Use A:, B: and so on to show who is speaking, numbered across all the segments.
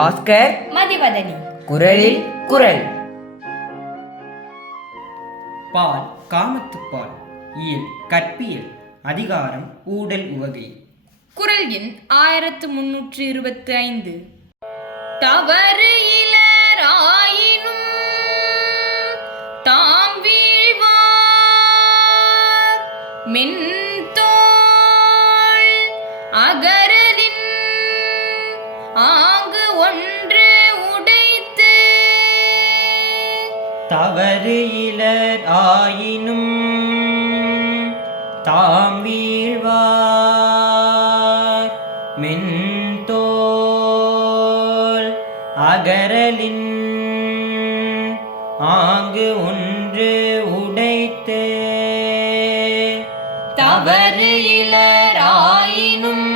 A: பாஸ்கர்
B: மதிவதனி.
A: குரலில் குரல்.
C: பால் காமத்துப்பால் இயல் கற்பியல். அதிகாரம் ஊடல் உவகை.
B: குரல் எண் ஆயிரத்து முன்னூற்று இருபத்தி ஐந்து. தவறு இலராயினும் தாம் வீழ்வார். மென்தோள் அகரலின் ஆங்கு
C: தவறு இலர் ஆயினும் தாம் வீழ்வார். மென்தோல் அகரலின் ஆங்கு ஒன்று உடைத்து.
B: தவறு இலராயினும்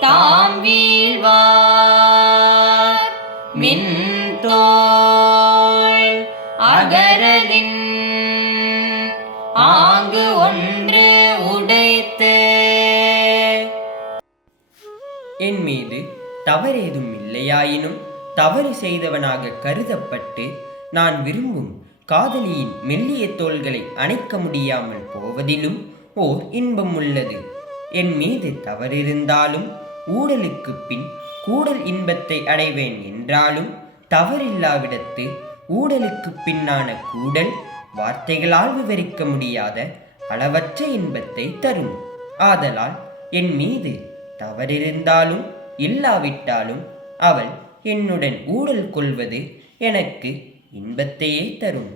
B: தாம் வீழ்வார். மின் பாங்கு ஒன்று உடைத்து.
C: என் மீது தவறேதும் இல்லையாயினும் தவறு செய்தவனாக கருதப்பட்டு நான் விரும்பும் காதலியின் மெல்லிய தோள்களை அணைக்க முடியாமல் போவதிலும் ஓர் இன்பம் உள்ளது. என் மீது தவறிருந்தாலும் ஊடலுக்கு பின் கூடல் இன்பத்தை அடைவேன் என்றாலும் தவறில்லாவிடத்து ஊடலுக்கு பின்னான கூடல் வார்த்தைகளால் விவரிக்க முடியாத அளவற்ற இன்பத்தை தரும். ஆதலால் என் மீது தவறிருந்தாலும் இல்லாவிட்டாலும் அவள் என்னுடன் ஊடல் கொள்வது எனக்கு இன்பத்தையே தரும்.